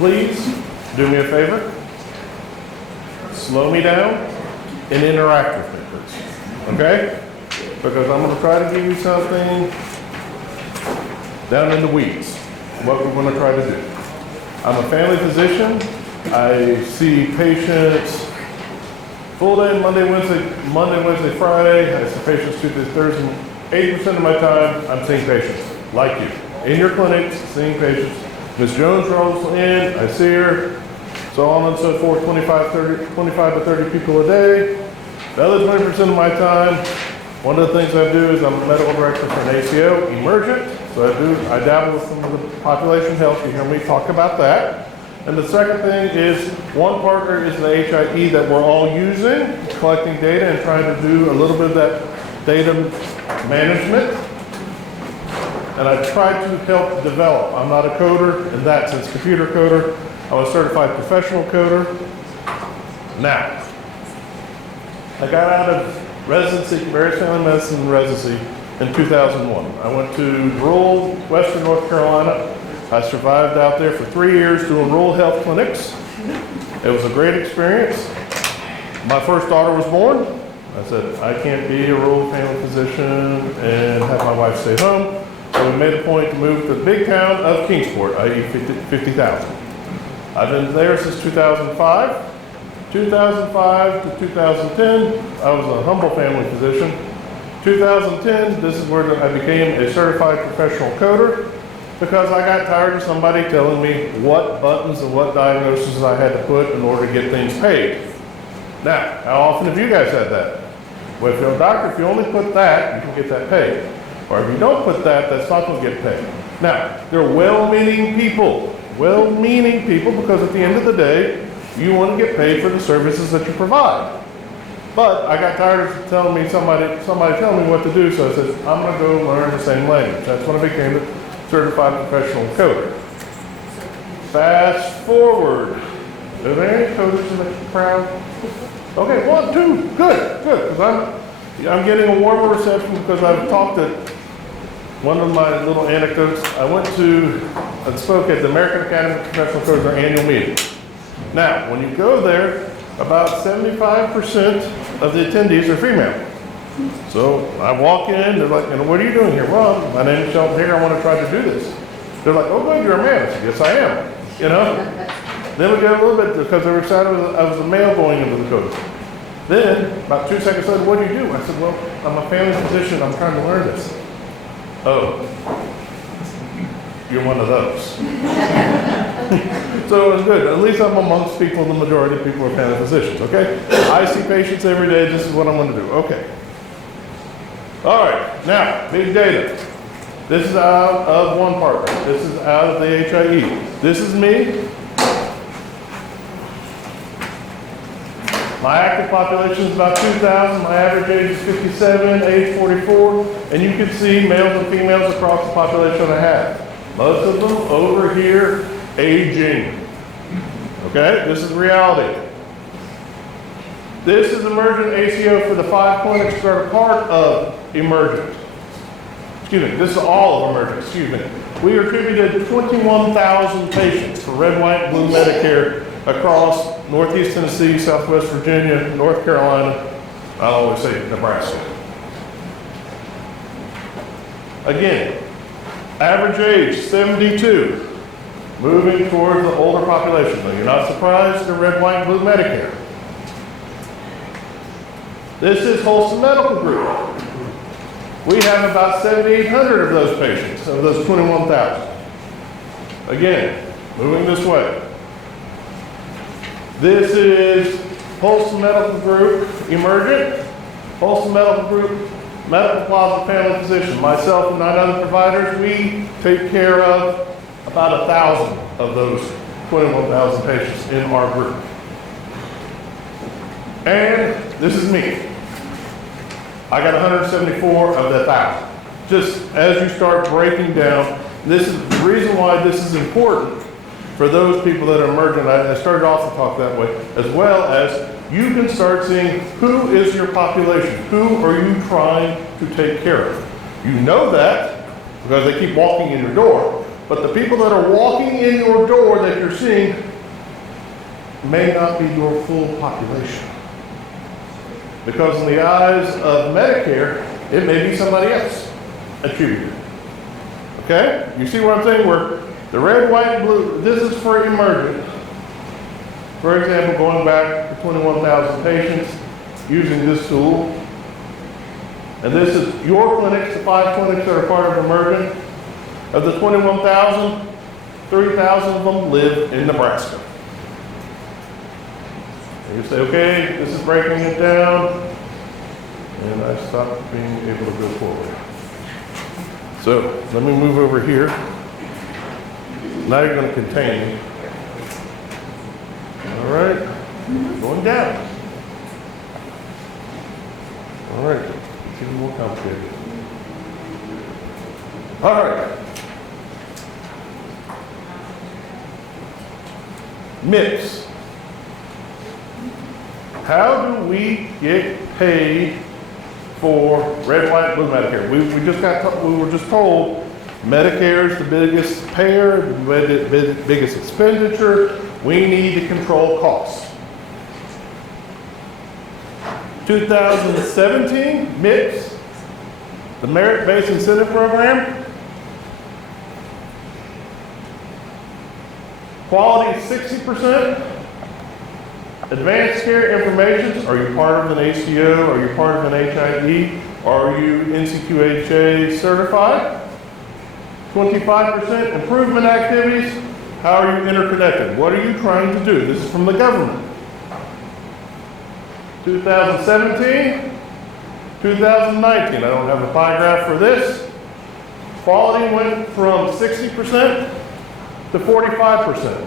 Please do me a favor. Slow me down and interact with me, please. Okay? Because I'm going to try to give you something down in the weeds, what we're going to try to do. I'm a family physician. I see patients full day, Monday, Wednesday, Friday. I see patients Tuesday, Thursday. 80% of my time, I'm seeing patients like you. In your clinics, seeing patients. Ms. Jones rolls in, I see her, so on and so forth, 25 to 30 people a day. The other 20% of my time, one of the things I do is I'm the medical director for an ACO, emergent. So I dabble with some of the population health. You hear me talk about that. And the second thing is, one partner is the HIE that we're all using, collecting data and trying to do a little bit of that data management. And I try to help develop. I'm not a coder in that sense, computer coder. I'm a certified professional coder. Now, I got out of residency, Marriage Family Medicine residency in 2001. I went to rural Western North Carolina. I survived out there for 3 years doing rural health clinics. It was a great experience. My first daughter was born. I said, I can't be a rural family physician and have my wife stay home. So we made a point to move to the big town of Kingsport, i.e. 50,000. I've been there since 2005. 2005 to 2010, I was a humble family physician. 2010, this is where I became a certified professional coder because I got tired of somebody telling me what buttons and what diagnoses I had to put in order to get things paid. Now, how often have you guys had that? Well, if you're a doctor, if you only put that, you can get that paid. Or if you don't put that, that's not going to get paid. Now, they're well-meaning people because at the end of the day, you want to get paid for the services that you provide. But I got tired of telling me somebody telling me what to do, so I said, I'm going to go learn the same language. That's when I became a certified professional coder. Fast forward. Are there any coders in the crowd? Okay, 1, 2, good, because I'm getting a warmer reception because I've talked to one of my little anecdotes. I went to and spoke at the American Academy of Professional Coders, their annual meeting. Now, when you go there, about 75% of the attendees are female. So I walk in, they're like, what are you doing here? Well, my name is Shelton Hager, I want to try to do this. They're like, oh good, you're a man. I said, yes, I am. Then we got a little bit, because they were excited I was a male going into the code. Then, about 2 seconds later, what do you do? I said, well, I'm a family physician, I'm trying to learn this. Oh, you're one of those. So it was good. At least I'm amongst people, the majority of people are family physicians, okay? I see patients every day, this is what I'm going to do, okay. All right, now, big data. This is out of one partner. This is out of the HIE. This is me. My active population is about 2,000. My average age is 57, age 44. And you can see males and females across the population I have. Most of them over here aging. Okay, this is reality. This is emergent ACO for the 5 clinics that are part of emergent. Excuse me, this is all of emergent, excuse me. We attributed 21,000 patients for red, white, blue Medicare across Northeast Tennessee, Southwest Virginia, North Carolina, I'll always say Nebraska. Again, average age 72, moving towards the older population. Now, you're not surprised they're red, white, blue Medicare. This is Wholesome Medical Group. We have about 7,800 of those patients, of those 21,000. Again, moving this way. This is Wholesome Medical Group, emergent. Wholesome Medical Group, medical closet family physician. Myself and 9 other providers, we take care of about 1,000 of those 21,000 patients in our group. And this is me. I got 174 of the 1,000. Just as you start breaking down, this is the reason why this is important for those people that are emergent. I started off the talk that way, as well as you can start seeing who is your population, who are you trying to take care of. You know that because they keep walking in your door, But the people that are walking in your door that you're seeing may not be your full population. Because in the eyes of Medicare, it may be somebody else attributed. Okay? You see what I'm saying? Where the red, white, and blue, this is for emergent. For example, going back to 21,000 patients using this tool. And this is your clinics, the 5 clinics that are part of emergent. Of the 21,000, 3,000 of them live in Nebraska. And you say, okay, this is breaking it down. And I stopped being able to go forward. So let me move over here. Now you're going to contain. All right, going down. All right, it's even more complicated. All right. MIPS. How do we get paid for red, white, blue Medicare? We were just told Medicare is the biggest payer, the biggest expenditure. We need to control costs. 2017 MIPS, the Merit-Based Incentive Program. Quality 60%. Advanced care information, are you part of an ACO? Are you part of an HIE? Are you NCQHA certified? 25% improvement activities. How are you interconnected? What are you trying to do? This is from the government. 2017, 2019. I don't have a pie graph for this. Quality went from 60% to 45%.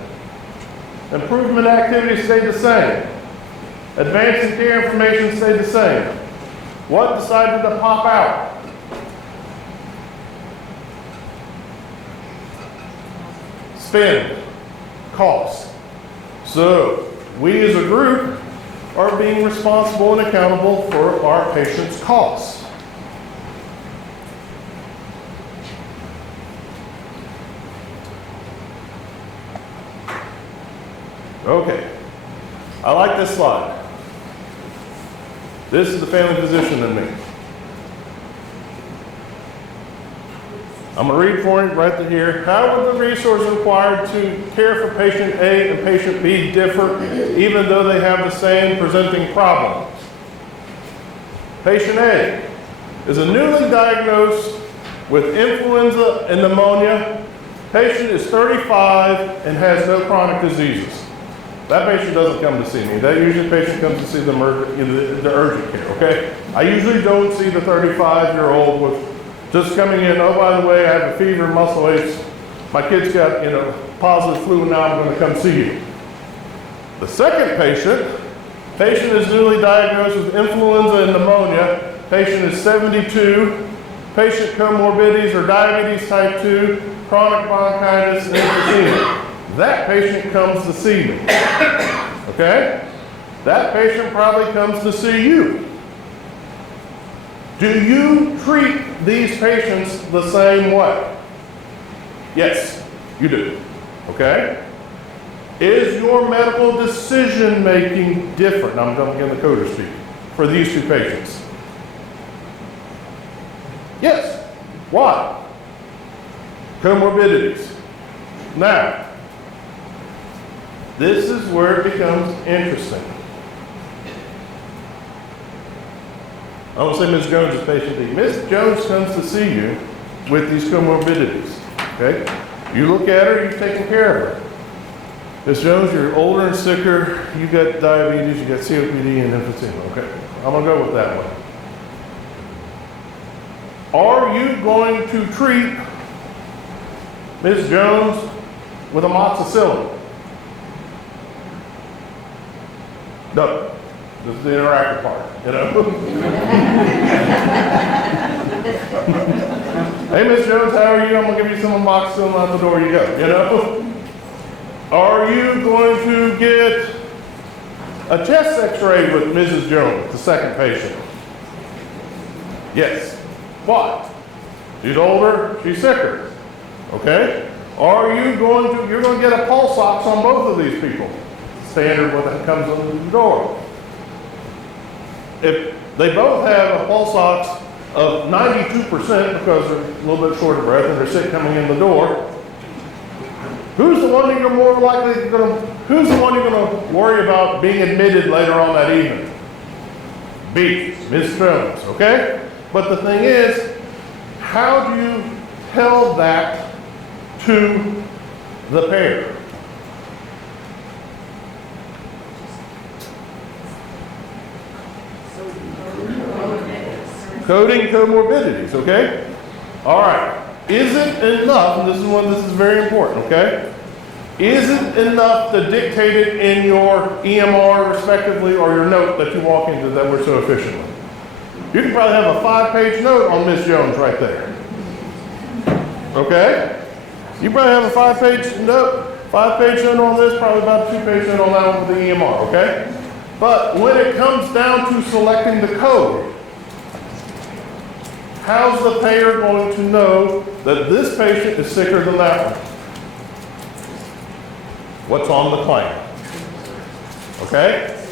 Improvement activities stayed the same. Advancing care information stayed the same. What decided to pop out? Spend, cost. So we as a group are being responsible and accountable for our patients' costs. Okay, I like this slide. This is the family physician in me. I'm going to read for you right here. How would the resources required to care for patient A and patient B differ, even though they have the same presenting problems? Patient A is a newly diagnosed with influenza and pneumonia. Patient is 35 and has no chronic diseases. That patient doesn't come to see me. That usually patient comes to see the urgent care, okay? I usually don't see the 35-year-old with just coming in, oh, by the way, I have a fever, muscle aches, my kid's got, positive flu, and now I'm going to come see you. The second patient is newly diagnosed with influenza and pneumonia. Patient is 72. Patient comorbidities are diabetes type 2, chronic bronchitis, and emphysema. That patient comes to see me, okay? That patient probably comes to see you. Do you treat these patients the same way? Yes, you do, okay? Is your medical decision making different? I'm going to get the coder speak for these two patients. Yes. Why? Comorbidities. Now, this is where it becomes interesting. I want to say Ms. Jones is patient B. Ms. Jones comes to see you with these comorbidities, okay? You look at her, you've taken care of her. Ms. Jones, you're older and sicker, you got diabetes, you got COPD and emphysema, okay? I'm going to go with that one. Are you going to treat Ms. Jones with amoxicillin? No. This is the interactive part, Hey, Ms. Jones, how are you? I'm going to give you some amoxicillin, out the door you go, Are you going to get a chest x-ray with Mrs. Jones, the second patient? Yes. Why? She's older, she's sicker, okay? Are you going to, you're going to get a pulse ox on both of these people. Standard when it comes under the door. If they both have a pulse ox of 92% because they're a little bit short of breath and they're sick coming in the door, who's the one you're more likely who's the one you're going to worry about being admitted later on that evening? B, Ms. Jones, okay? But the thing is, how do you tell that to the payer? Coding comorbidities, okay? All right. Is it enough, and this is very important, okay? Is it enough to dictate it in your EMR respectively or your note that you walk into that we're so efficiently? You can probably have a 5-page note on Ms. Jones right there. Okay? You probably have a 5-page note on this, probably about a 2-page note on that one with the EMR, okay? But when it comes down to selecting the code, how's the payer going to know that this patient is sicker than that one? What's on the claim? Okay?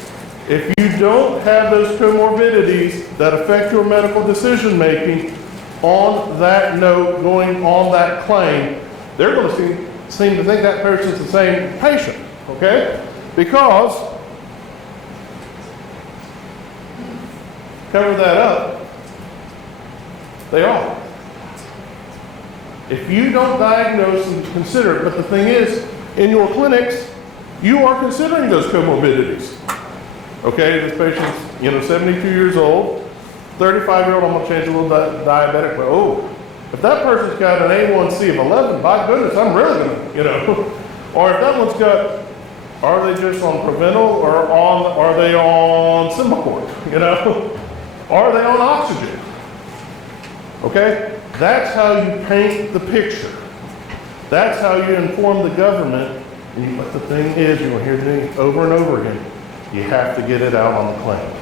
If you don't have those comorbidities that affect your medical decision making on that note going on that claim, they're going to seem to think that person's the same patient. Okay? Because, cover that up, they are. If you don't diagnose and consider it, but the thing is, in your clinics, you are considering those comorbidities. Okay, this patient's 72 years old, 35-year-old, I'm going to change a little diabetic, but if that person's got an A1C of 11, by goodness, I'm really going to, or if that one's got, are they just on Provenal or are they on Symbicort, are they on oxygen? Okay, that's how you paint the picture. That's how you inform the government. But the thing is, you'll hear me over and over again, you have to get it out on the claim.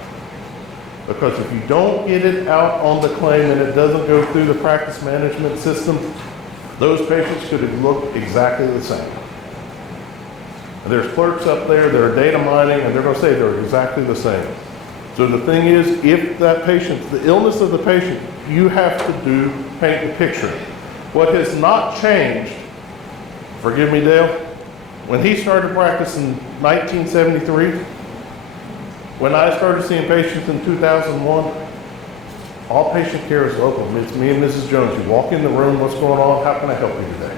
Because if you don't get it out on the claim and it doesn't go through the practice management system, those patients could look exactly the same. And there's clerks up there that are data mining and they're going to say they're exactly the same. So the thing is, if that patient, the illness of the patient, you have to paint the picture. What has not changed, forgive me, Dale, when he started practice in 1973, when I started seeing patients in 2001, all patient care is local. It's me and Mrs. Jones. You walk in the room, what's going on? How can I help you today?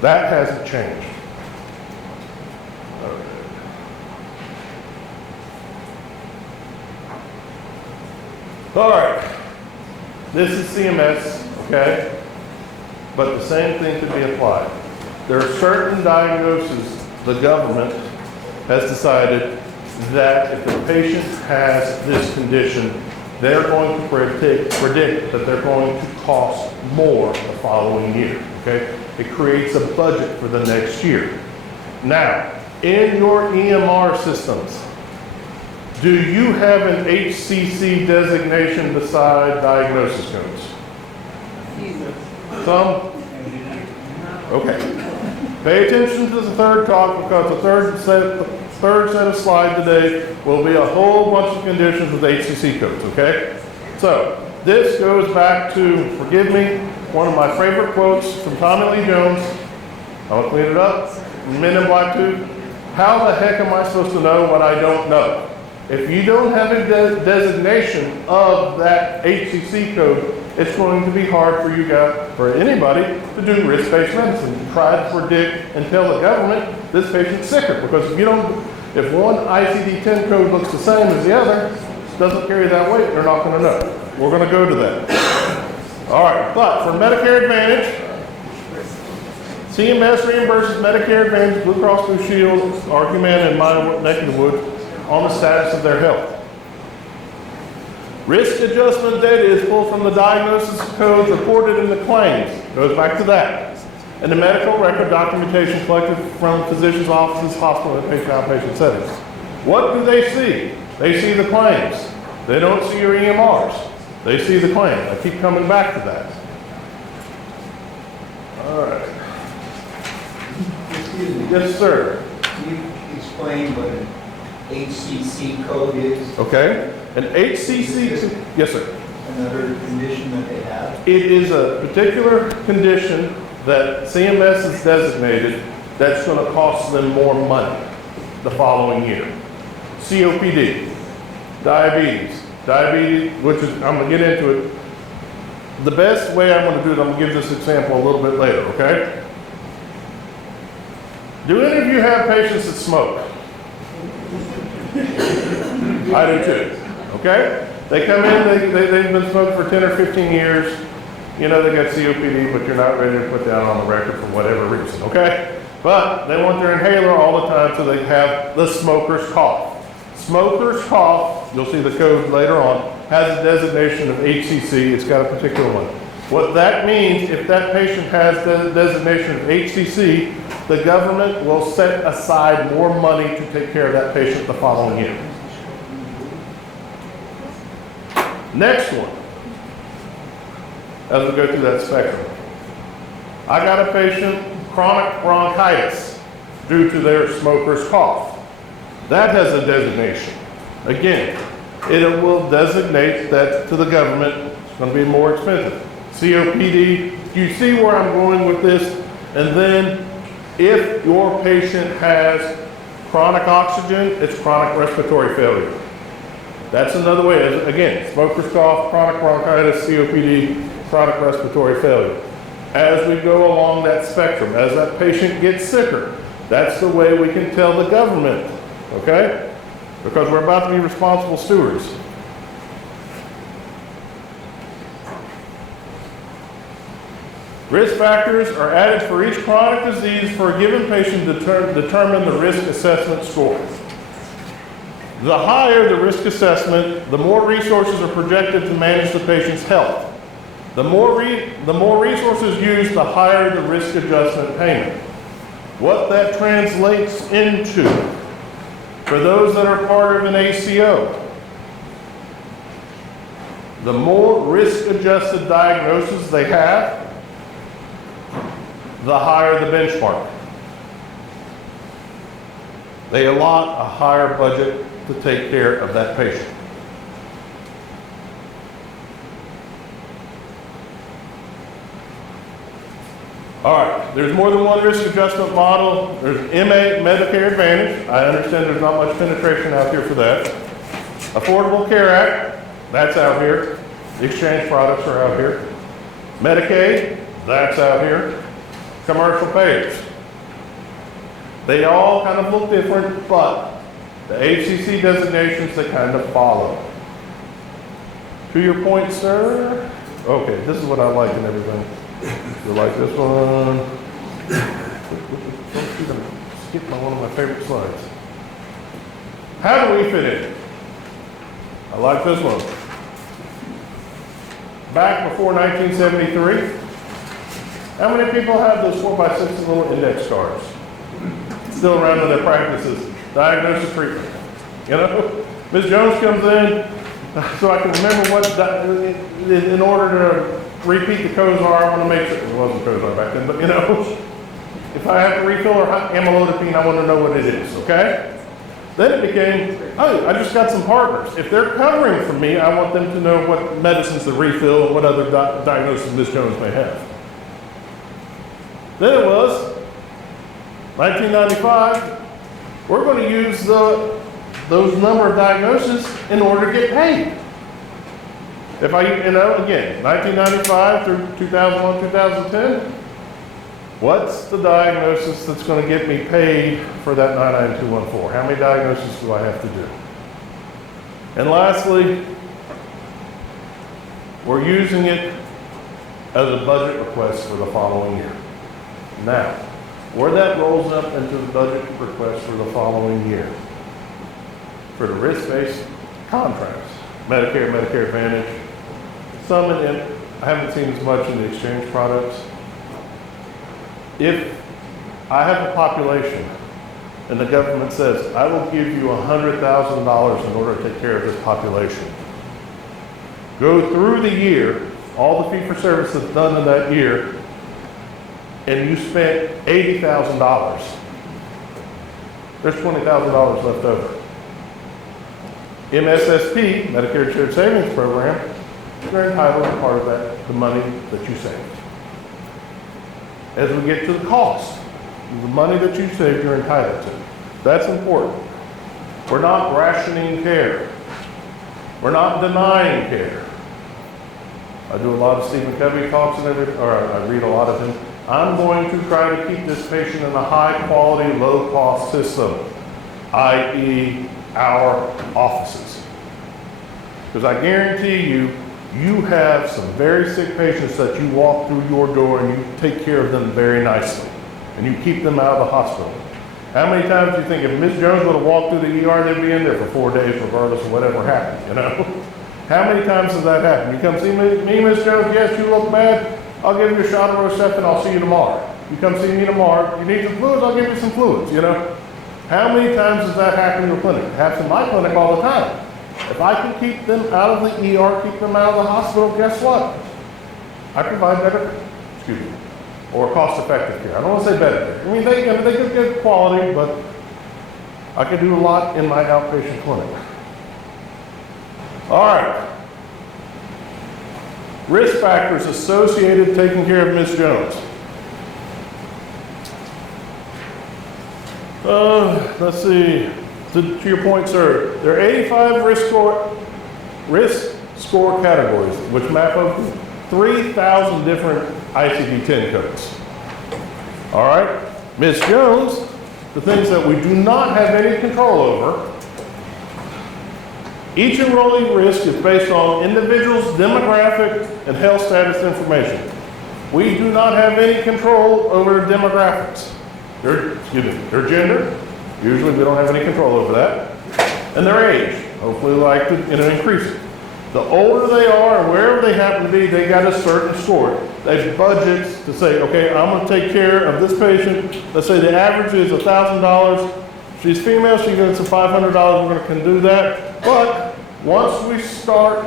That hasn't changed. All right. This is CMS, okay? But the same thing could be applied. There are certain diagnoses the government has decided that if the patient has this condition, they're going to predict that they're going to cost more the following year, okay? It creates a budget for the next year. Now, in your EMR systems, do you have an HCC designation beside diagnosis codes? Some? Okay. Pay attention to the third talk because the third set of slides today will be a whole bunch of conditions with HCC codes, okay? So, this goes back to, forgive me, one of my favorite quotes from Tommy Lee Jones. I'll clean it up. Men in Black Tooth. How the heck am I supposed to know what I don't know? If you don't have a designation of that HCC code, it's going to be hard for you guys, for anybody, to do risk-based medicine. Try to predict and tell the government this patient's sicker. Because if one ICD-10 code looks the same as the other, doesn't carry that weight, they're not going to know. We're going to go to that. All right, but for Medicare Advantage, CMS reimburses Medicare Advantage, Blue Cross Blue Shield, or Humana in my neck of the woods, on the status of their health. Risk adjustment data is pulled from the diagnosis codes reported in the claims. Goes back to that. And the medical record documentation collected from physicians' offices, hospital, and outpatient settings. What do they see? They see the claims. They don't see your EMRs. They see the claim. I keep coming back to that. All right. Excuse me. Yes, sir. Can you explain what an HCC code is? Okay. An HCC, yes, sir. Another condition that they have? It is a particular condition that CMS has designated that's going to cost them more money the following year. COPD, diabetes, which is, I'm going to get into it. The best way I'm going to do it, I'm going to give this example a little bit later, okay? Do any of you have patients that smoke? I do too, okay? They come in, they've been smoking for 10 or 15 years. You know they got COPD, but you're not ready to put that on the record for whatever reason, okay? But they want their inhaler all the time so they have the smoker's cough. Smoker's cough, you'll see the code later on, has a designation of HCC. It's got a particular one. What that means, if that patient has the designation of HCC, the government will set aside more money to take care of that patient the following year. Next one, as we go through that spectrum. I got a patient, chronic bronchitis due to their smoker's cough. That has a designation. Again, it will designate that to the government. It's going to be more expensive. COPD, you see where I'm going with this? And then if your patient has chronic oxygen, it's chronic respiratory failure. That's another way. Again, smoker's cough, chronic bronchitis, COPD, chronic respiratory failure. As we go along that spectrum, as that patient gets sicker, that's the way we can tell the government, okay? Because we're about to be responsible stewards. Risk factors are added for each chronic disease for a given patient to determine the risk assessment score. The higher the risk assessment, the more resources are projected to manage the patient's health. The more resources used, the higher the risk adjustment payment. What that translates into, for those that are part of an ACO, the more risk-adjusted diagnosis they have, the higher the benchmark. They allot a higher budget to take care of that patient. All right, there's more than one risk adjustment model. There's MA, Medicare Advantage. I understand there's not much penetration out here for that. Affordable Care Act, that's out here. Exchange products are out here. Medicaid, that's out here. Commercial payers. They all kind of look different, but the HCC designations, they kind of follow. To your point, sir. Okay, this is what I like and everything. You like this one? Don't shoot, I'm skipping on one of my favorite slides. How do we fit in? I like this one. Back before 1973, how many people have those 4x6 little index cards? Still around in their practices. Diagnosis, treatment. You know? Ms. Jones comes in, so I can remember what, in order to repeat the COSAR, I want to make sure, it wasn't COSAR back then, but you know, if I have to refill or amlodipine, I want to know what it is, okay? Then it became, oh, I just got some partners. If they're covering for me, I want them to know what medicines to refill and what other diagnoses Ms. Jones may have. Then it was 1995, we're going to use those number of diagnoses in order to get paid. If I, again, 1995 through 2001, 2010, what's the diagnosis that's going to get me paid for that 99214? How many diagnoses do I have to do? And lastly, we're using it as a budget request for the following year. Now, where that rolls up into the budget request for the following year, for the risk-based contracts, Medicare, Medicare Advantage, some in it, I haven't seen as much in the exchange products. If I have a population and the government says, I will give you $100,000 in order to take care of this population, go through the year, all the fee-for-service that's done in that year, and you spent $80,000, there's $20,000 left over. MSSP, Medicare Shared Savings Program, you're entitled to part of that, the money that you saved. As we get to the cost, the money that you saved, you're entitled to. That's important. We're not rationing care. We're not denying care. I do a lot of Stephen Covey talks and everything, or I read a lot of him. I'm going to try to keep this patient in a high quality, low cost system, i.e. our offices. Because I guarantee you, you have some very sick patients that you walk through your door and you take care of them very nicely. And you keep them out of the hospital. How many times do you think if Miss Jones would have walked through the ER, they'd be in there for 4 days regardless of whatever happened, you know? How many times has that happened? You come see me, Miss Jones, yes, you look bad. I'll give you a shot of Rocephin, I'll see you tomorrow. You come see me tomorrow, you need some fluids, I'll give you some fluids, you know? How many times does that happen in your clinic? It happens in my clinic all the time. If I can keep them out of the ER, keep them out of the hospital, guess what? I provide better, or cost-effective care. I don't want to say better care. I mean, they get good quality, but I can do a lot in my outpatient clinic. All right. Risk factors associated with taking care of Miss Jones. Let's see. To your point, sir, there are 85 risk score categories, which map up 3,000 different ICD-10 codes. All right? Ms. Jones, the things that we do not have any control over, each enrollee risk is based on individuals' demographic and health status information. We do not have any control over demographics. Their gender, usually we don't have any control over that, and their age, hopefully like to increase it. The older they are and wherever they happen to be, they got a certain score. They have budgets to say, okay, I'm going to take care of this patient. Let's say the average is $1,000. She's female, she gets $500. We're going to do that. But once we start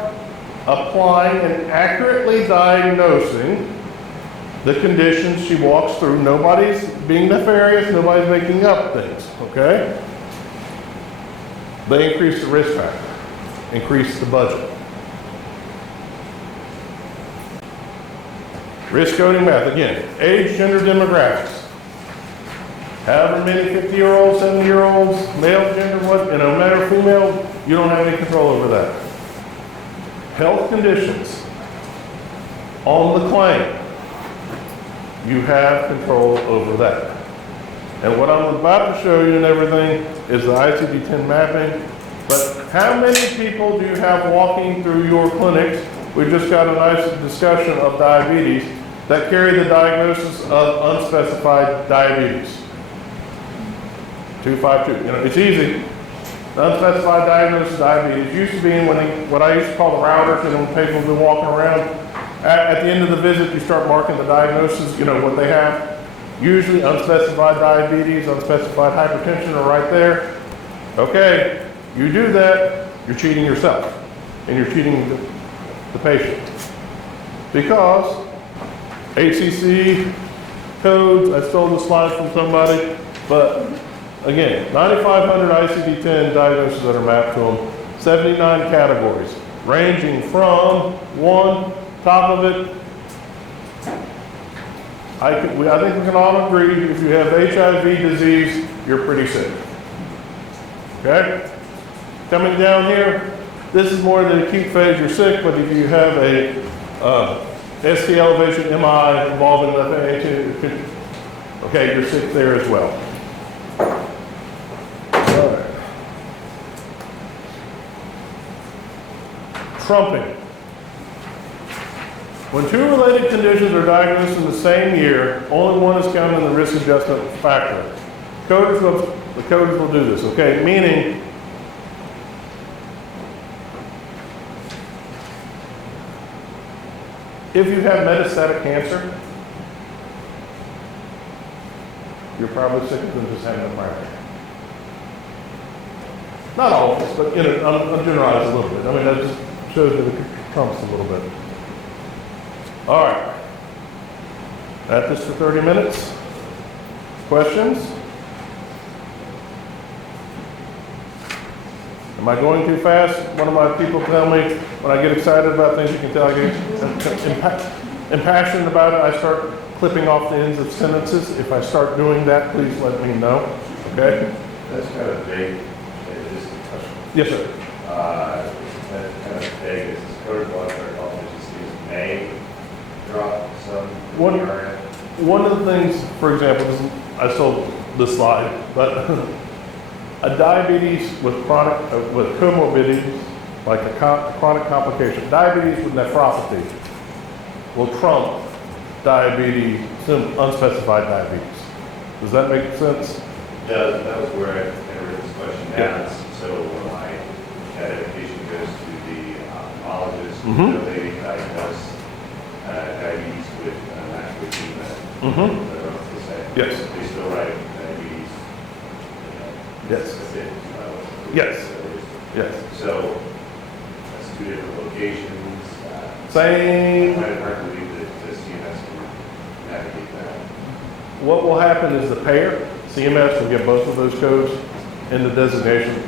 applying and accurately diagnosing the conditions she walks through, nobody's being nefarious, nobody's making up things, okay? They increase the risk factor, increase the budget. Risk coding math, again, age, gender, demographics. However many 50-year-olds, 70-year-olds, male, gender, male or female, you don't have any control over that. Health conditions on the claim, you have control over that. And what I'm about to show you and everything is the ICD-10 mapping. But how many people do you have walking through your clinics? We just got a nice discussion of diabetes that carry the diagnosis of unspecified diabetes. 252. You know, it's easy. The unspecified diagnosis of diabetes used to be in what I used to call the routers, and when people have been walking around. At the end of the visit, you start marking the diagnosis, you know, what they have. Usually unspecified diabetes, unspecified hypertension are right there. Okay, you do that, you're cheating yourself, and you're cheating the patient. Because HCC codes, I stole the slide from somebody, but again, 9,500 ICD-10 diagnoses that are mapped to them, 79 categories, ranging from one, top of it, I think we can all agree if you have HIV disease, you're pretty sick. Okay? Coming down here, this is more the acute phase, you're sick, but if you have a ST elevation MI involving left atrium, okay, you're sick there as well. All right. Trumping. When two related conditions are diagnosed in the same year, only one is counted in the risk adjustment factor. The coders will do this, okay? Meaning, if you have metastatic cancer, you're probably sicker than just having a primary. Not all of us, but I'm generalizing a little bit. I mean, that just shows that it trumps a little bit. All right. At this for 30 minutes. Questions? I going too fast? One of my people tell me when I get excited about things, you can tell I get impassioned about it. I start clipping off the ends of sentences. If I start doing that, please let me know, okay? That's kind of vague. Just a question. Yes, sir. That's kind of vague. Is this code of water offices may drop some? One of the things, for example, I sold this slide, but a diabetes with with comorbidities, like a chronic complication, diabetes with nephropathy will trump diabetes, unspecified diabetes. Does that make sense? That was where I wrote this question down. So when that education goes to the ophthalmologist, they diagnose diabetes with actually Yes. They still write diabetes. Yes. That's it. Yes. Yes. So that's two different locations. Same. I hard to believe that the CMS can navigate that. What will happen is the payer, CMS, will get both of those codes in the designation.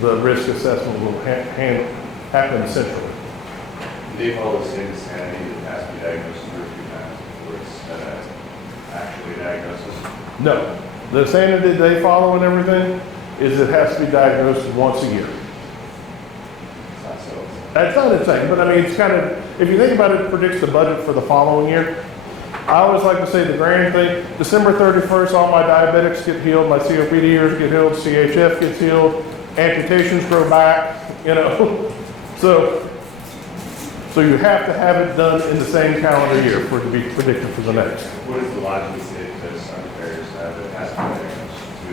The risk assessment will happen centrally. They follow the same sanity that has to be diagnosed 2 or 3 times before it's actually diagnosis. No. The sanity they follow and everything is it has to be diagnosed once a year. It's not so. That's not insane, but I mean, it's kind of, if you think about it, it predicts the budget for the following year. I always like to say the grand thing, December 31st, all my diabetics get healed, my COPDers get healed, CHF gets healed, amputations grow back, you know. So you have to have it done in the same calendar year for it to be predicted for the next. What is the logic that because some payers have it has to be diagnosed to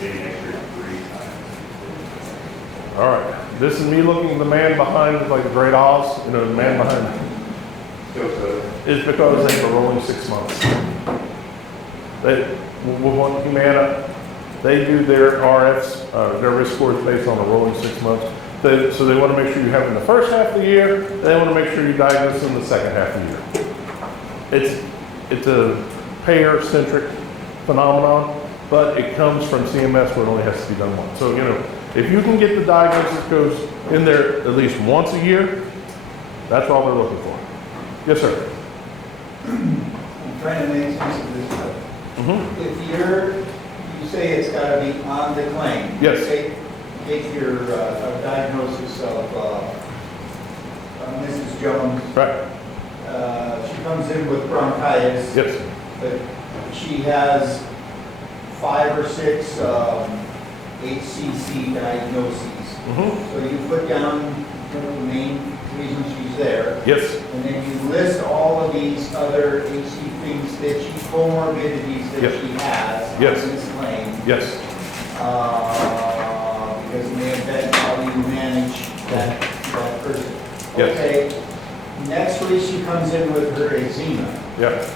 maybe next year 3 times? All right, this is me looking at the man behind, like the Great Oz, you know, the man behind. It's because they have a rolling 6 months. We want Humana, they do their RFs, their risk scores based on a rolling 6 months. So they want to make sure you have it in the first half of the year, they want to make sure you diagnose in the second half of the year. It's a payer-centric phenomenon, but it comes from CMS where it only has to be done once. So, you know, if you can get the diagnosis codes in there at least once a year, that's all they're looking for. Yes, sir. I'm trying to make sense of this. If you say it's got to be on the claim. Yes. Take your diagnosis of Mrs. Jones. Right. She comes in with bronchitis. Yes. But she has 5 or 6 HCC diagnoses. So you put down the main reason she's there. Yes. And then you list all of these other HC things that comorbidities that she has on this claim. Yes. Because it may affect how you manage that person. Yes. Okay, next week she comes in with her eczema. Yeah.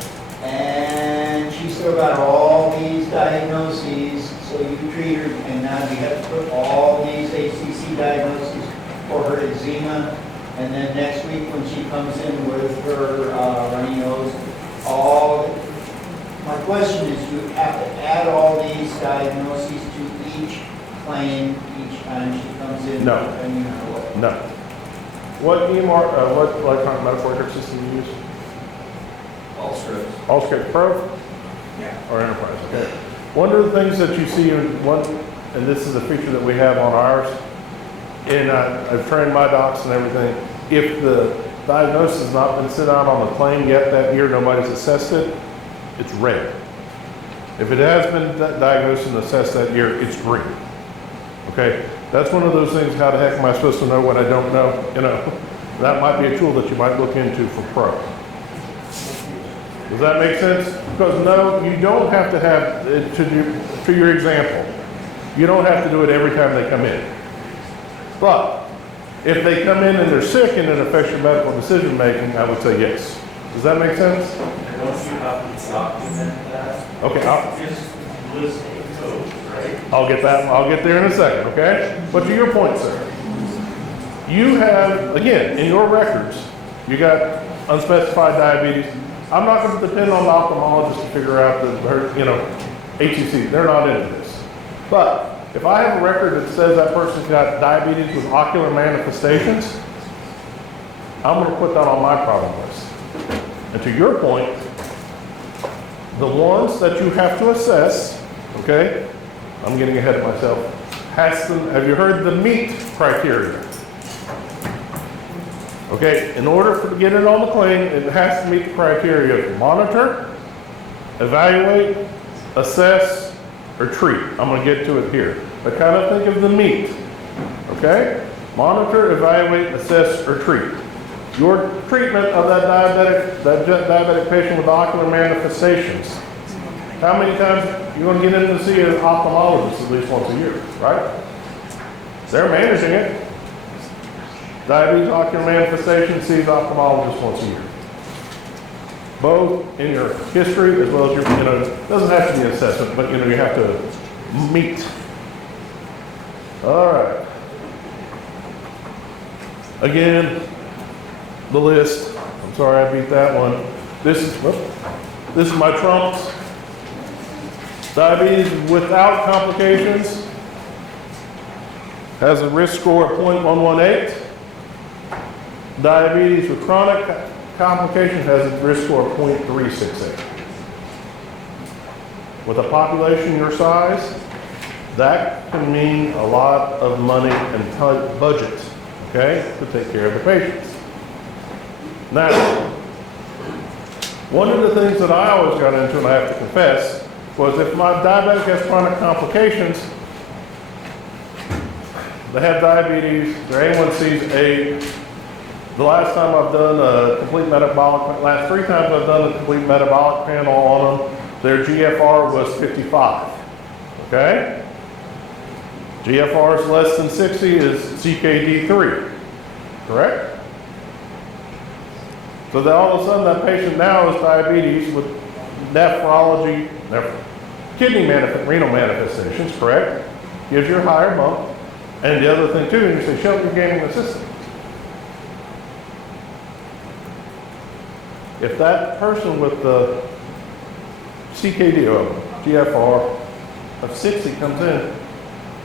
And she's still got all these diagnoses, so you treat her, and now you have to put all these HCC diagnoses for her eczema. And then next week when she comes in with her runny nose, my question is, you have to add all these diagnoses to each claim each time she comes in? No. Depending on what? No. What EMR, what electronic medical record system do you use? Allscripts Pro? Yeah. Or Enterprise, okay. One of the things that you see and this is a feature that we have on ours, and I've trained my docs and everything, if the diagnosis has not been sent out on the claim yet that year, nobody's assessed it, it's red. If it has been diagnosed and assessed that year, it's green. Okay? That's one of those things, how the heck am I supposed to know what I don't know? You know, that might be a tool that you might look into for pro. Does that make sense? Because no, you don't have to have, to your example, you don't have to do it every time they come in. But if they come in and they're sick and it affects your medical decision making, I would say yes. Does that make sense? Once you have to document that, Okay, just list the codes, right? I'll get that. I'll get there in a second, okay? But to your point, sir, you have, again, in your records, you got unspecified diabetes. I'm not going to depend on the ophthalmologist to figure out that her, HCC. They're not into this. But If I have a record that says that person's got diabetes with ocular manifestations, I'm gonna put that on my problem list. And to your point, the ones that you have to assess, okay, I'm getting ahead of myself, have you heard the meet criteria? Okay, in order to get it on the claim, it has to meet the criteria of monitor, evaluate, assess, or treat. I'm gonna get to it here. But kind of think of the meet, okay? Monitor, evaluate, assess, or treat. Your treatment of that diabetic patient with ocular manifestations. How many times you're going to get in to see an ophthalmologist at least once a year, right? They're managing it. Diabetes, ocular manifestation, sees ophthalmologist once a year. Both in your history as well as your, it doesn't have to be assessment, but you have to meet. All right. Again, the list. I'm sorry I beat that one. This is my trumps. Diabetes without complications has a risk score of 0.118. Diabetes with chronic complications has a risk score of 0.368. With a population your size, that can mean a lot of money and budget, okay, to take care of the patients. Now, one of the things that I always got into, and I have to confess, was if my diabetic has chronic complications, they have diabetes, their A1C is 8. The last time I've done a complete metabolic, last 3 times I've done a complete metabolic panel on them, their GFR was 55, okay? GFR is less than 60 is CKD3, correct? So that all of a sudden that patient now is diabetes with nephrology, kidney renal manifestations, correct? Gives you a higher bump. And the other thing too, and you say, Shelton, you're gaining the system. If that person with the CKD or GFR of 60 comes in,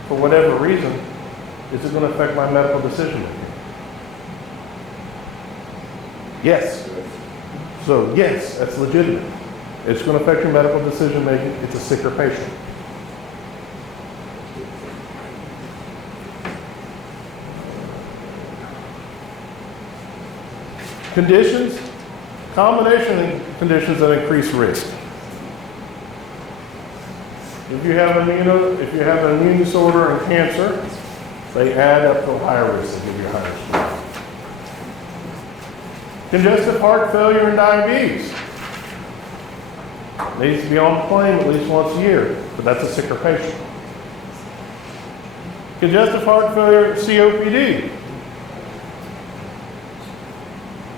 for whatever reason, is it going to affect my medical decision making? Yes. So yes, that's legitimate. It's going to affect your medical decision making. It's a sicker patient. Conditions, combination of conditions that increase risk. If you have an immune disorder and cancer, they add up to a higher risk. They give you a higher score. Congestive heart failure and diabetes. Needs to be on the claim at least once a year, but that's a sicker patient. Congestive heart failure, COPD.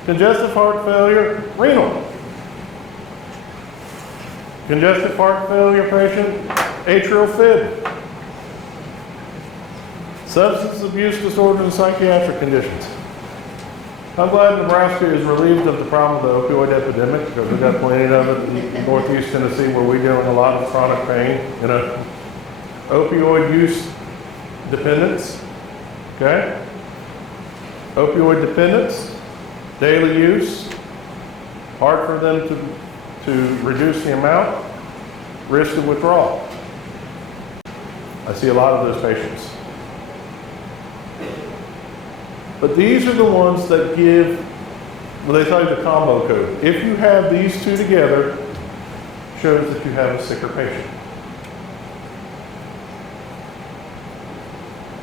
Congestive heart failure, renal. Congestive heart failure patient, atrial fib. Substance abuse disorders and psychiatric conditions. I'm glad Nebraska is relieved of the problem of the opioid epidemic because we've got plenty of it in northeast Tennessee where we're dealing a lot of chronic pain. Opioid use dependence, okay? Opioid dependence, daily use, hard for them to reduce the amount, risk of withdrawal. I see a lot of those patients. But these are the ones that give, well, they tell you the combo code. If you have these two together, shows that you have a sicker patient.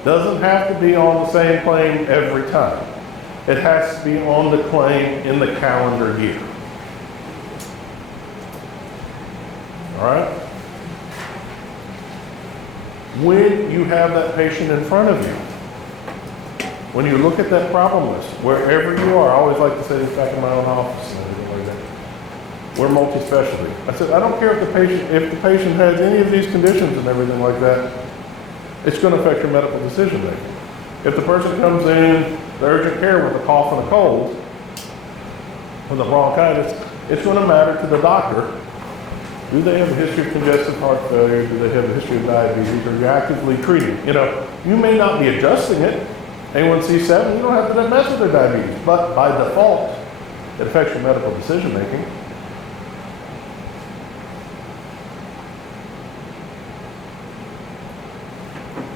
Doesn't have to be on the same claim every time. It has to be on the claim in the calendar year. All right? When you have that patient in front of you, when you look at that problem list, wherever you are, I always like to say this back in my own office and everything like that. We're multi-specialty. I said, I don't care if the patient has any of these conditions and everything like that, it's going to affect your medical decision making. If the person comes in to urgent care with a cough and a cold, with a bronchitis, it's going to matter to the doctor Do they have a history of congestive heart failure? Do they have a history of diabetes? Are you actively treating? You know, you may not be adjusting it. A1C7, you don't have to mess with their diabetes, but by default, it affects your medical decision making.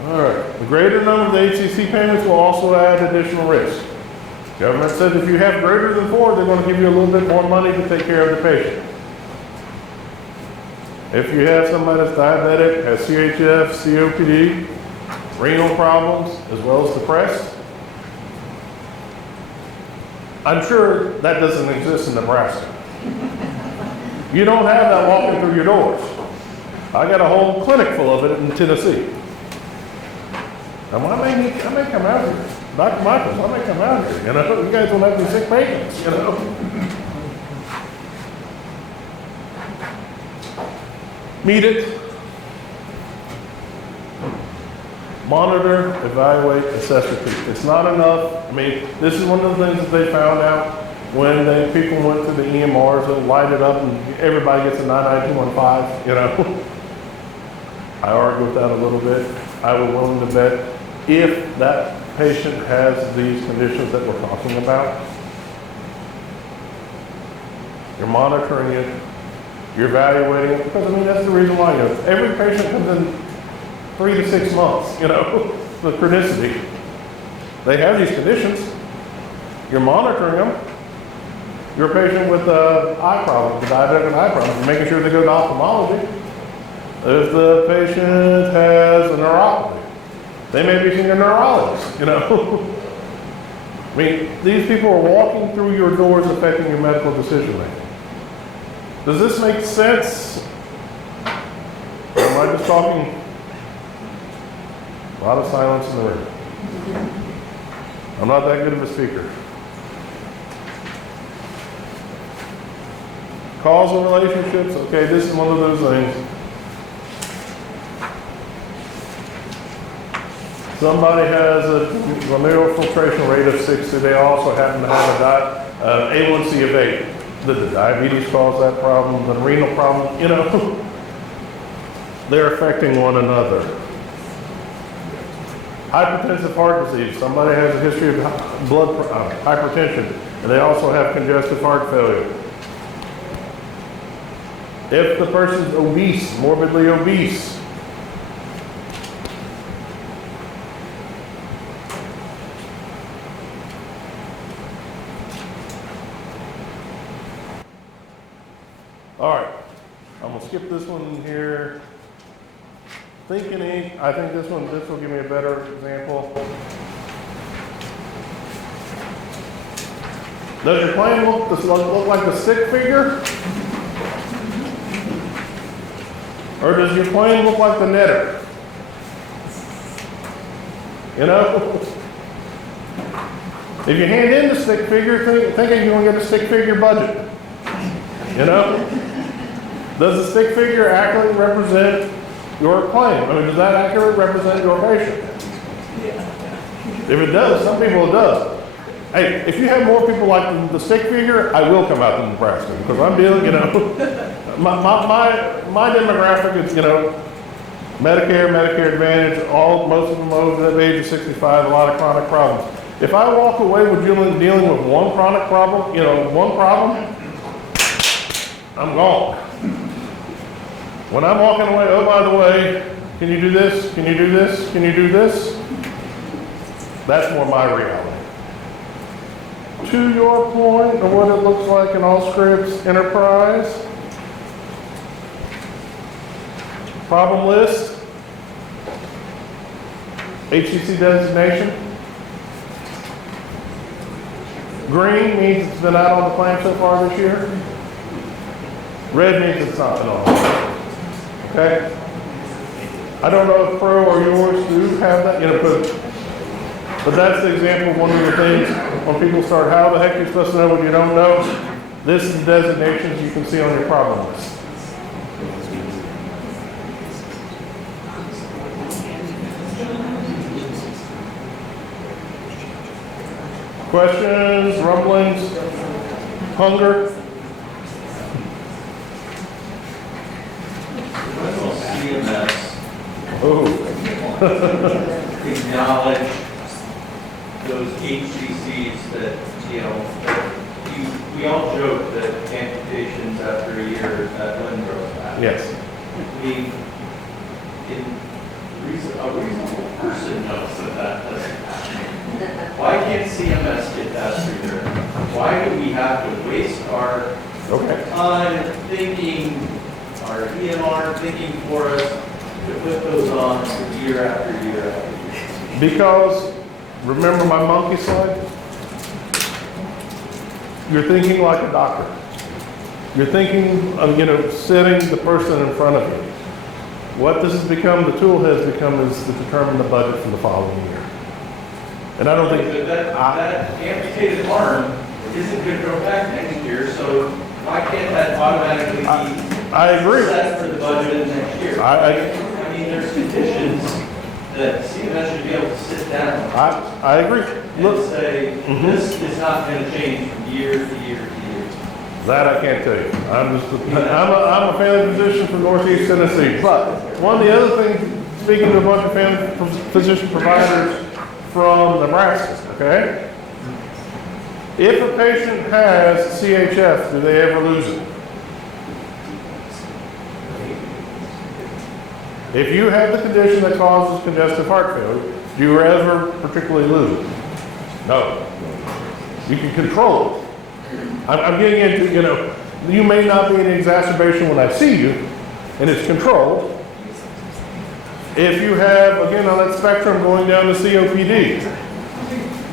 All right, the greater number of the HCC payments will also add additional risk. Government says if you have greater than 4, they're going to give you a little bit more money to take care of the patient. If you have somebody that's diabetic, has CHF, COPD, renal problems, as well as depressed, I'm sure that doesn't exist in Nebraska. You don't have that walking through your doors. I got a whole clinic full of it in Tennessee. Now, I may come out here. Dr. Michaels, I may come out here. You know, you guys don't have any sick patients, you know. Meet it. Monitor, evaluate, assess, repeat. It's not enough. I mean, this is one of the things that they found out when people went to the EMRs and light it up and everybody gets a 99215, you know. I argue with that a little bit. I would willing to bet if that patient has these conditions that we're talking about, you're monitoring it, you're evaluating it, because I mean, that's the reason why, you know, every patient comes in 3 to 6 months, you know, with chronicity. They have these conditions. You're monitoring them. You're a patient with eye problems, a diabetic with eye problems, you're making sure they go to ophthalmology. If the patient has a neuropathy, they may be seeing a neurologist, you know. I mean, these people are walking through your doors affecting your medical decision making. Does this make sense? Or am I just talking? A lot of silence in the room. I'm not that good of a speaker. Causal relationships, okay, this is one of those things. Somebody has a glomerular filtration rate of 60, they also happen to have A1C of 8. Did the diabetes cause that problem, the renal problem, you know? They're affecting one another. Hypertensive heart disease, somebody has a history of hypertension, and they also have congestive heart failure. If the person's obese, morbidly obese, all right, I'm gonna skip this one here. Think and eat. I think this will give me a better example. Does your plan look like a stick figure? Or does your plane look like the netter? You know? If you hand in the stick figure, thinking you're going to get a stick figure budget. You know? Does the stick figure accurately represent your claim? I mean, does that accurately represent your patient? If it does, some people it does. Hey, if you have more people like the stick figure, I will come out to Nebraska because I'm dealing, you know, my demographic is, you know, Medicare, Medicare Advantage, most of them over the age of 65, a lot of chronic problems. If I walk away with dealing with one chronic problem, you know, one problem, I'm gone. When I'm walking away, oh, by the way, can you do this? Can you do this? Can you do this? That's more my reality. To your point of what it looks like in Allscripts Enterprise, problem list, HCC designation. Green means it's been out on the claim so far this year. Red means it's not been on. Okay? I don't know if Pro or yours do have that, you know, but that's the example of one of the things when people start, how the heck are you supposed to know what you don't know? This is the designations you can see on your problem list. Questions, rumblings, hunger? Oh, acknowledge those HCCs that, you know, that we all joke that amputations after a year, that limb grows back. yes. I mean, a reasonable person knows that that doesn't happen. Why can't CMS get that through there? Why do we have to waste our Okay. time thinking, our EMR thinking for us to put those on for year after year after year? Because, remember my monkey slide? You're thinking like a doctor. You're thinking of, sitting the person in front of you. What this has become, the tool has become, is to determine the budget for the following year. And I don't think, But that amputated arm isn't going to grow back next year, so why can't that automatically be I agree. set for the budget next year? I I mean, there's conditions that CMS should be able to sit down I agree. and Look, say, this is not going to change from year to year to year. that I can't tell you. I'm a family physician from Northeast Tennessee. But one of the other things, speaking to a bunch of family physician providers from Nebraska, okay? If a patient has CHF, do they ever lose it? If you have the condition that causes congestive heart failure, do you ever particularly lose it? No. You can control it. I'm getting into, you may not be in exacerbation when I see you, and it's controlled. If you have, again, on that spectrum going down to COPD,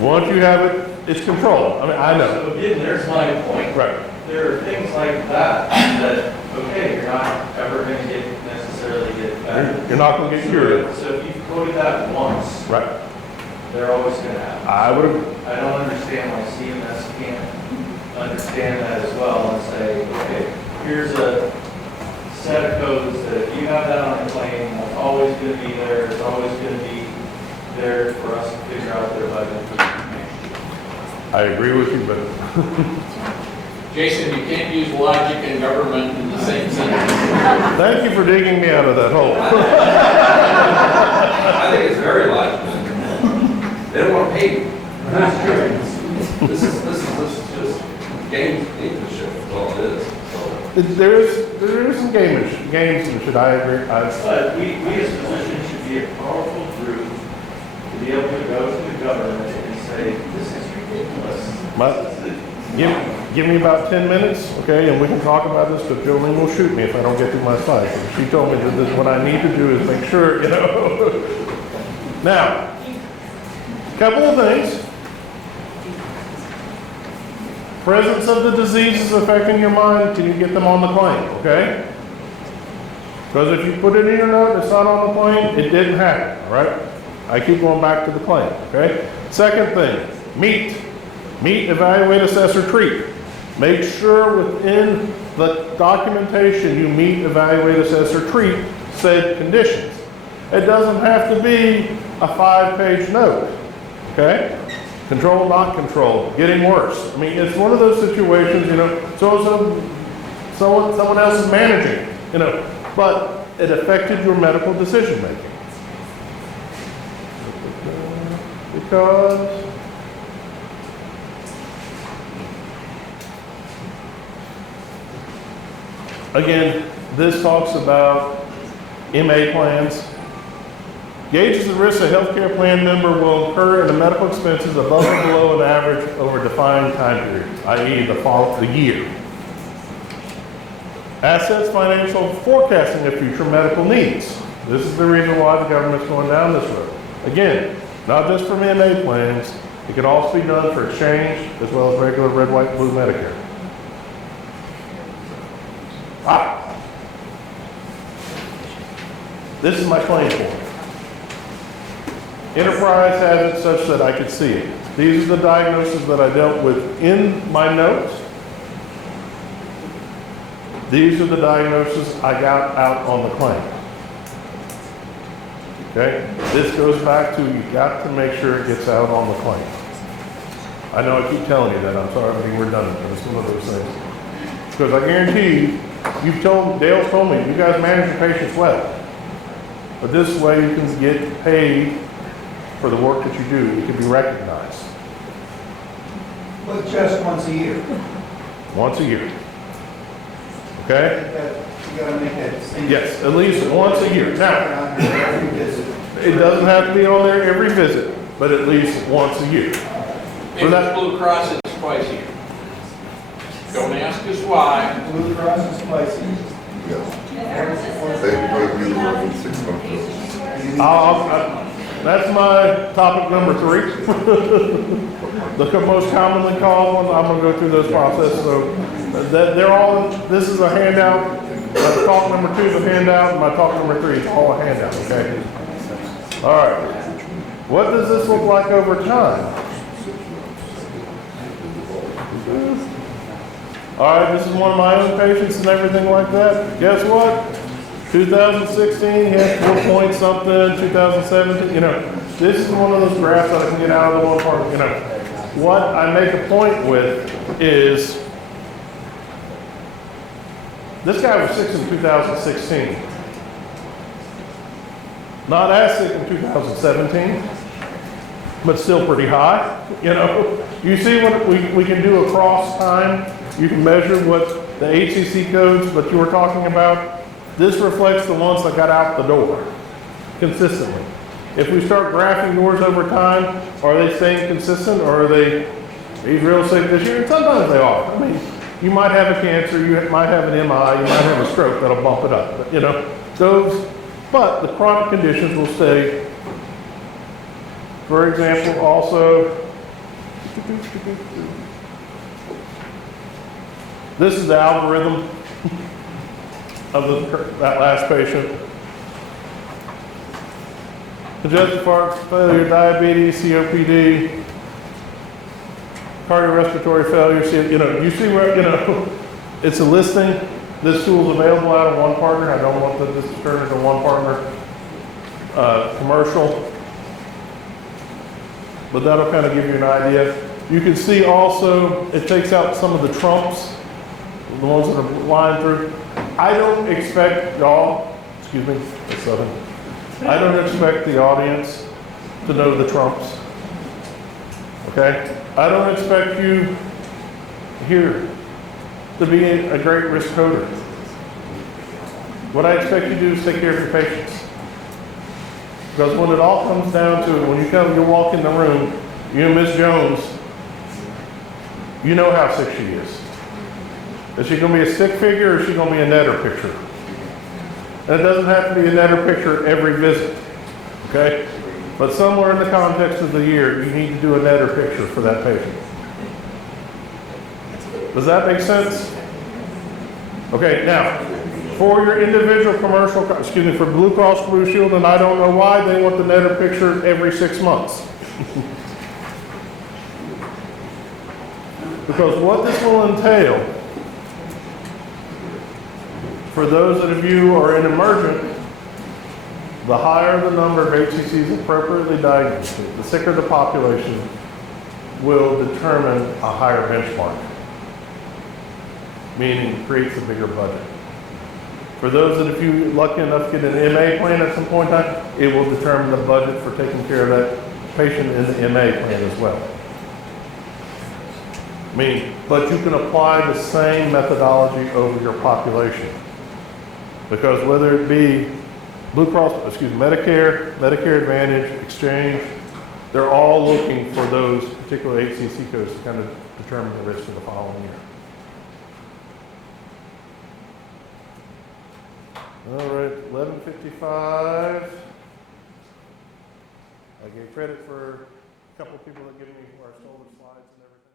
once you have it, it's controlled. I mean, I know. So again, there's my point. Right. There are things like that, okay, you're not ever going to necessarily get better. You're not going to get cured. So if you've quoted that once, Right. they're always going to happen. I would agree. I don't understand why CMS can't understand that as well and say, okay, here's a set of codes that if you have that on a claim, that's always going to be there, it's always going to be there for us to figure out their budget for next year. I agree with you, but Jason, you can't use logic and government in the same sentence. thank you for digging me out of that hole. I think it's very logical. They don't want to pay you. That's true. This is just gamesmanship, that's all it is. So, There is some gamesmanship. I agree. But we as physicians should be a powerful group to be able to go to the government and say, this is ridiculous. Give me about 10 minutes, okay, and we can talk about this, but Jolene will shoot me if I don't get through my slides. She told me that what I need to do is make sure, Now, a couple of things. Presence of the diseases affecting your mind, can you get them on the claim, okay? Because if you put it in your note, it's not on the claim, it didn't happen, all right? I keep going back to the claim, okay? Second thing, meet, evaluate, assess, or treat. Make sure within the documentation you meet, evaluate, assess, or treat said conditions. It doesn't have to be a 5-page note, okay? Control, not control, getting worse. I mean, it's one of those situations, someone else is managing, but it affected your medical decision making. Because again, this talks about MA plans. Gauges the risk a healthcare plan member will incur in the medical expenses above or below an average over a defined time period, i.e. the year. Assets financial forecasting of future medical needs. This is the reason why the government's going down this road. Again, not just for MA plans, it can also be done for exchange as well as regular red, white, blue Medicare. This is my claim form. Enterprise has it such that I could see it. These are the diagnoses that I dealt with in my notes. These are the diagnoses I got out on the claim. Okay? This goes back to you've got to make sure it gets out on the claim. I know I keep telling you that. I'm sorry, I mean, we're done. It's one of those things. Because I guarantee you, Dale's told me, you guys manage your patients well. But this way you can get paid for the work that you do. You can be recognized But just once a year. once a year. I Okay? think that, you gotta make that distinction. Yes, at least once a year. Now, On your every visit. it doesn't have to be on there every visit, but at least once a year. If it's Blue Cross, it's twice a year. Don't ask us why. Blue Cross is twice a year. Yes. They pay me to work in 6 months. That's my topic number 3. The most commonly called one, I'm gonna go through those processes, so they're all, this is a handout. My talk number 2 is a handout, and my talk number 3 is all a handout, okay? All right. What does this look like over time? All right, this is one of my own patients and everything like that. Guess what? 2016, he had 4 point something, 2017, this is one of those graphs that I can get out of the one part, What I make a point with is, this guy was 6 in 2016. Not as sick in 2017, but still pretty high, You see what we can do across time? You can measure what the HCC codes that you were talking about. This reflects the ones that got out the door consistently. If we start graphing yours over time, are they staying consistent, or are they, he's real sick this year? And sometimes they are. I mean, you might have a cancer, you might have an MI, you might have a stroke that'll bump it up. But the chronic conditions will stay. For example, also, this is the algorithm of that last patient. Congestive heart failure, diabetes, COPD, cardiorespiratory failure. You see where, it's a listing. This tool is available out of one partner. I don't want this to turn into one partner commercial, but that'll kind of give you an idea. You can see also, it takes out some of the trumps, the ones that are lined through. I don't expect y'all, excuse me, that's Southern. I don't expect the audience to know the trumps. Okay? I don't expect you here to be a great risk coder. What I expect you to do is take care of your patients. Because when it all comes down to it, when you walk in the room, you and Miss Jones, you know how sick she is. Is she going to be a stick figure, or is she going to be a netter picture? And it doesn't have to be a netter picture every visit, okay? But somewhere in the context of the year, you need to do a netter picture for that patient. Does that make sense? Okay, now, for your individual for Blue Cross Blue Shield, and I don't know why, they want the netter picture every 6 months. Because what this will entail, for those of you who are in emergent, the higher the number of HCCs appropriately diagnosed, the sicker the population will determine a higher benchmark, meaning it creates a bigger budget. For those that if you're lucky enough to get an MA plan at some point in time, it will determine the budget for taking care of that patient in the MA plan as well. But you can apply the same methodology over your population. Because whether it be Medicare, Medicare Advantage, Exchange, they're all looking for those particular HCC codes to kind of determine the risk for the following year. All right, 11:55. I gave credit for a couple people that gave me our solar slides and everything.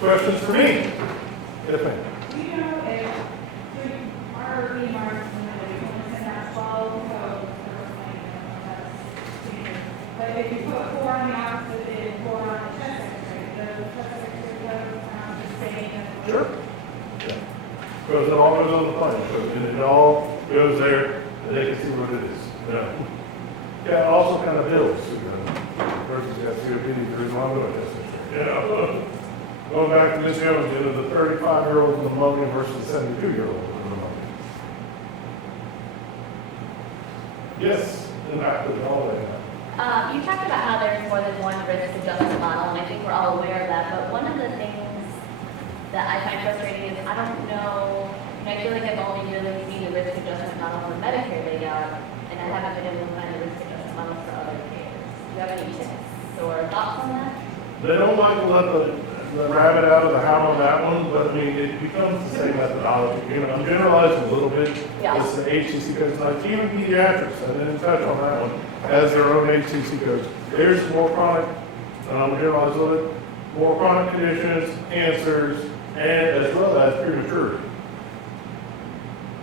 Questions for me? Yes, ma'am. Do you know if, so you are remarks, you know, you only send out 12 codes for something, but if you put 4 on the opposite and 4 on the chest X-ray, does the chest X-ray code sound the same as? Sure. Yeah. Because it all goes on the plane, and it all goes there, and they can see what it is, you know. Yeah, it also kind of builds, you know. Person's got COPD, the reason why I'm doing this. You know, going back to Ms. Jones, you know, the 35-year-old with pneumonia versus the 72-year-old with pneumonia. Yes, in fact, with all that. You talked about how there's more than one risk adjustment model, and I think we're all aware of that, but one of the things that I find frustrating is I don't know, I feel like I've only really seen a risk adjustment model for Medicare laid out, and I haven't been able to find a risk adjustment model for other payers. Do you have any tips or thoughts on that? They don't like to let the rabbit out of the hat on that one, but I mean, it becomes the same methodology. You know, I'm generalizing a little bit. Yeah. It's the HCC codes, like even pediatrics, I didn't touch on that one, has their own HCC codes. There's more chronic, and I'm generalizing a little bit, more chronic conditions, cancers, and as well as prematurity.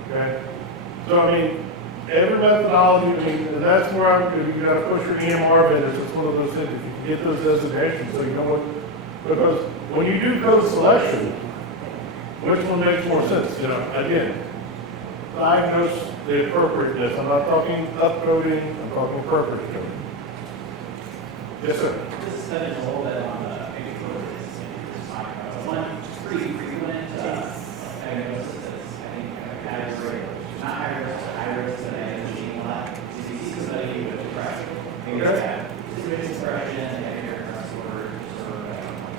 Okay? So I mean, every methodology, I mean, that's where you gotta push your EMR vendors, it's one of those things, if you can get those designations, so you know what, because when you do code selection, which one makes more sense, you know, again, diagnose the appropriateness, I'm not talking upcoding, I'm talking appropriate coding. Yes, sir. This is touching a little bit on the maybe sort of this one pretty frequent diagnosis that's I think category not high risk, but high risk today is being a lot. You see somebody with depression, maybe they have serious depression, they have your disorder,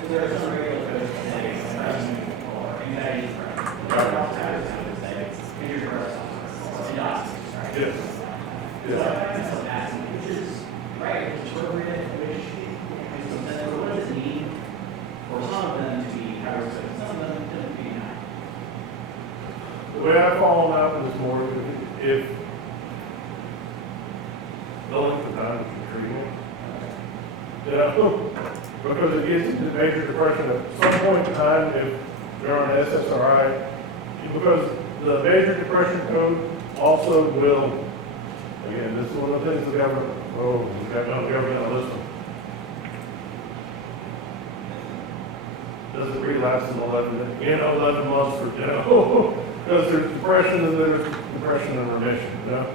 because there are some regular codes that say depression or anxiety depression. There are also others that would say major depression or synopsis, right? Yes. So that's what I'm asking, which is right, which is appropriate, which makes some sense. But what does it mean for some of them to be high risk, and some of them to be not? The way I follow that is more if the length of time that you're treating, you know, because it gets into major depression at some point in time if you're on SSRI, because the major depression code also will, again, this is one of the things the government, we've got no government on this one. Does it relapse in 11 months or, you know, because there's depression and there's depression and remission, you know.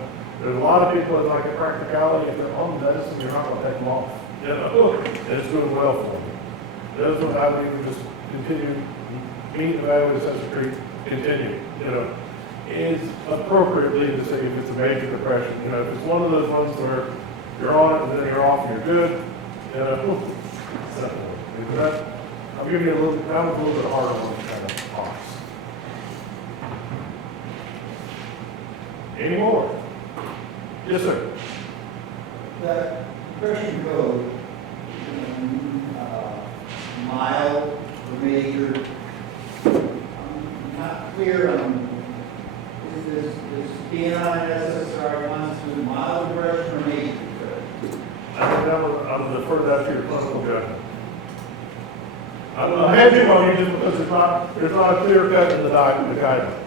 There's a lot of people that like a practicality, if they're on medicine, you're not gonna take them off, you know, and it's doing well for them. Those ones I would even just continue, meet, evaluate, assess, treat, continue, you know. It's appropriately to say if it's a major depression, you know, if it's one of those ones where you're on it and then you're off and you're good, you know, because that, I'll give you that was a little bit harder on the kind of box. Any more? Yes, sir. The depression code, mild or major, I'm not clear on, is being on an SSRI one through mild depression or major depression? I think I would defer that to your clinical judgment. I'm hedging on you just because there's not a clear cut in the guidelines.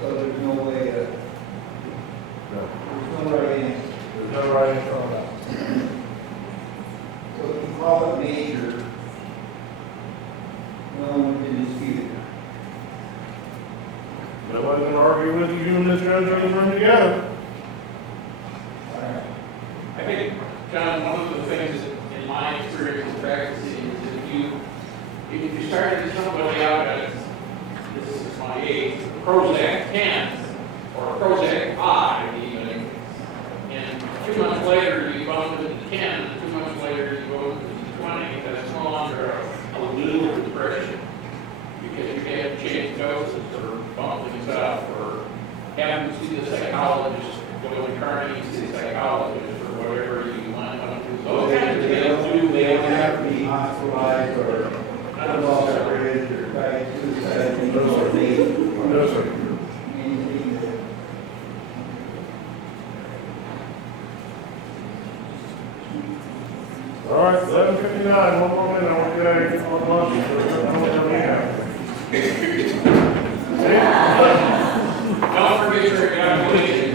So there's no way to, No. there's no right answer. There's no right answer on that. So if you call it major, no one can dispute it. Nobody's gonna argue with you and Ms. Jones in the room together. All right. I think, John, one of the things in my experience in practicing is that if you start to somebody out at, this is my age, Prozac 10 or Prozac 5 even, and 2 months later you bump it to 10, and 2 months later you go to 20, that's no longer a little depression. Because you have changed doses or bump things up or having to see the psychologist, go in Carnegie to see the psychologist or whatever you want them to. Those kinds of things They don't have to be hospitalized or separated or tried suicide, or No, sir. anything that. All right, 11:59. 9, one more minute, I want you to get on lunch. Don't forget your evaluation.